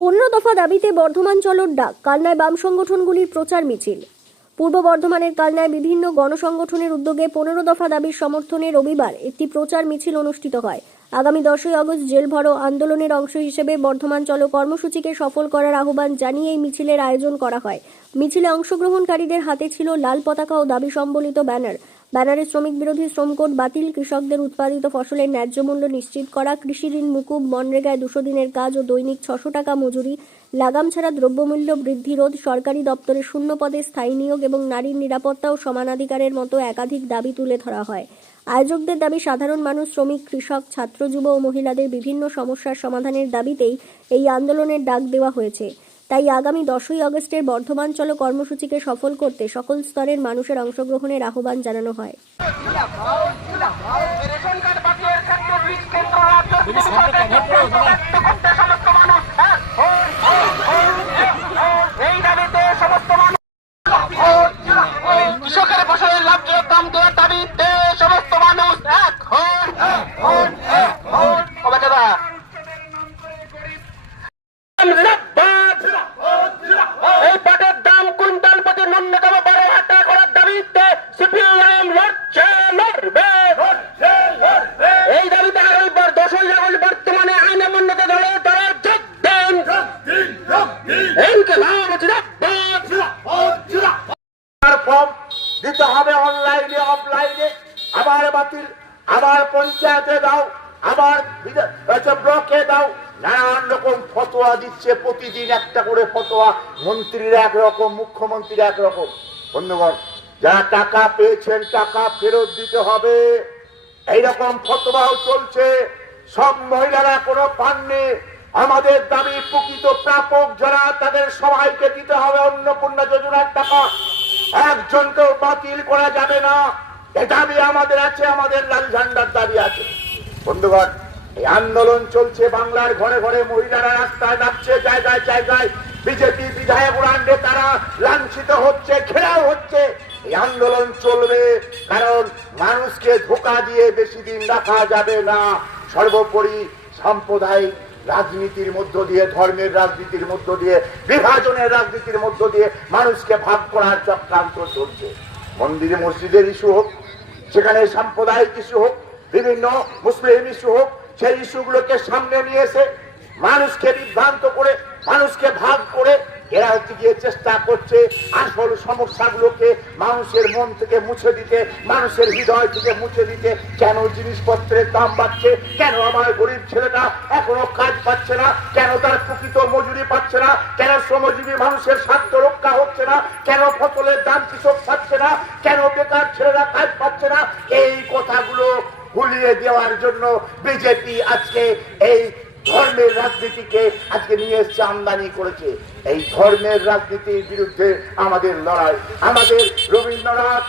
15 দফা দাবিতে বর্ধমান চলোর ডাক। কালনায় বাম সংগঠনগুলির প্রচার মিছিল। পূর্ব বর্ধমানের কালনায় বিভিন্ন গণসংগঠনের উদ্যোগে 15 দফা দাবির সমর্থনে রবিবার একটি প্রচার মিছিল অনুষ্ঠিত হয়। আগামী 10ই আগস্ট জেল ভরো আন্দোলনের অংশ হিসেবে বর্ধমান চলো কর্মসূচিকে সফল করার আহ্বান জানিয়ে এই মিছিলের আয়োজন করা হয়। মিছিলে অংশগ্রহণকারীদের হাতে ছিল লাল পতাকা ও দাবি সম্বলিত ব্যানার। ব্যানারে শ্রমিক বিরোধী শ্রম কোড বাতিল, কৃষকদের উৎপাদিত ফসলের ন্যায্য মূল্য নিশ্চিত করা, কৃষি ঋণ মুকুব, মনরেগায় 200 দিনের কাজ ও দৈনিক 600 টাকা মজুরি, লাগাম ছাড়া দ্রব্যমূল্য বৃদ্ধি রোধ, সরকারি দপ্তরে শূন্য পদে স্থায়ী নিয়োগ এবং নারীর নিরাপত্তা ও সমানাধিকারের মতো একাধিক দাবি তুলে ধরা হয়। আয়োজকদের দাবি, সাধারণ মানুষ, শ্রমিক, কৃষক, ছাত্র, যুব ও মহিলাদের বিভিন্ন সমস্যার সমাধানের দাবিতেই এই আন্দোলনের ডাক দেওয়া হয়েছে। তাই আগামী 10ই আগস্টের বর্ধমান চলো কর্মসূচিকে সফল করতে সকল স্তরের মানুষের অংশগ্রহণের আহ্বান জানানো হয়। কৃষকের ফসলের ন্যায্য দাম দেওয়ার দাবিতে সমস্ত মানুষ এক হন। এই পাটের দাম কুইন্টাল প্রতি ন্যূনতম 12,000 টাকা করার দাবিতে সিপিআইএম লড়ছে, লড়বে। এই দাবিতে আগামী 10ই আগস্ট বর্তমানে আইনে মান্যতা দলে তারা যোগ দেন। ফর্ম দিতে হবে অনলাইনে, অফলাইনে, আবার বাতিল, আবার পঞ্চায়েতে দাও, আবার ব্লকে দাও। নানান রকম ফতোয়া দিচ্ছে, প্রতিদিন একটা করে ফতোয়া। মন্ত্রীরা একরকম, মুখ্যমন্ত্রীরা একরকম। বন্ধুগণ, যারা টাকা পেয়েছেন টাকা ফেরত দিতে হবে, এইরকম ফতোয়াও চলছে। সব মহিলারা কোনো পাননি। আমাদের দাবি, প্রকৃত প্রাপক যারা তাদের সবাইকে দিতে হবে অন্নপূর্ণা যোজনার টাকা। একজনকেও বাতিল করা যাবে না। এ দাবি আমাদের আছে, আমাদের লাল ঝান্ডার দাবি আছে। বন্ধুগণ, এই আন্দোলন চলছে, বাংলার ঘরে ঘরে মহিলারা রাস্তায় নামছে, জায়গায় জায়গায় বিজেপি বিধায়করা তারা লাঞ্ছিত হচ্ছে, ঘেরাও হচ্ছে। এই আন্দোলন চলবে, কারণ মানুষকে ধোঁকা দিয়ে বেশি দিন রাখা যাবে না। সর্বোপরি সাম্প্রদায়িক রাজনীতির মধ্য দিয়ে, ধর্মের রাজনীতির মধ্য দিয়ে, বিভাজনের রাজনীতির মধ্য দিয়ে মানুষকে ভাগ করার চক্রান্ত চলছে। মন্দিরে মসজিদের ইস্যু হোক, সেখানে সাম্প্রদায়িক ইস্যু হোক, বিভিন্ন মুসলিম ইস্যু হোক, সেই ইস্যুগুলোকে সামনে নিয়ে এসে মানুষকে বিভ্রান্ত করে, মানুষকে ভাগ করে এরা গিয়ে চেষ্টা করছে আসল সমস্যাগুলোকে মানুষের মন থেকে মুছে দিতে, মানুষের হৃদয় থেকে মুছে দিতে। কেন জিনিসপত্রের দাম বাড়ছে, কেন আমার গরিব ছেলেটা এখনো কাজ পাচ্ছে না, কেন তার প্রকৃত মজুরি পাচ্ছে না, কেন শ্রমজীবী মানুষের স্বার্থ রক্ষা হচ্ছে না, কেন ফসলের দাম কৃষক পাচ্ছে না, কেন বেকার ছেলেরা কাজ পাচ্ছে না, এই কথাগুলো ভুলিয়ে দেওয়ার জন্য বিজেপি আজকে এই ধর্মের রাজনীতিকে আজকে নিয়ে এসছে, আমদানি করেছে। এই ধর্মের রাজনীতির বিরুদ্ধে আমাদের লড়াই। আমাদের রবীন্দ্রনাথ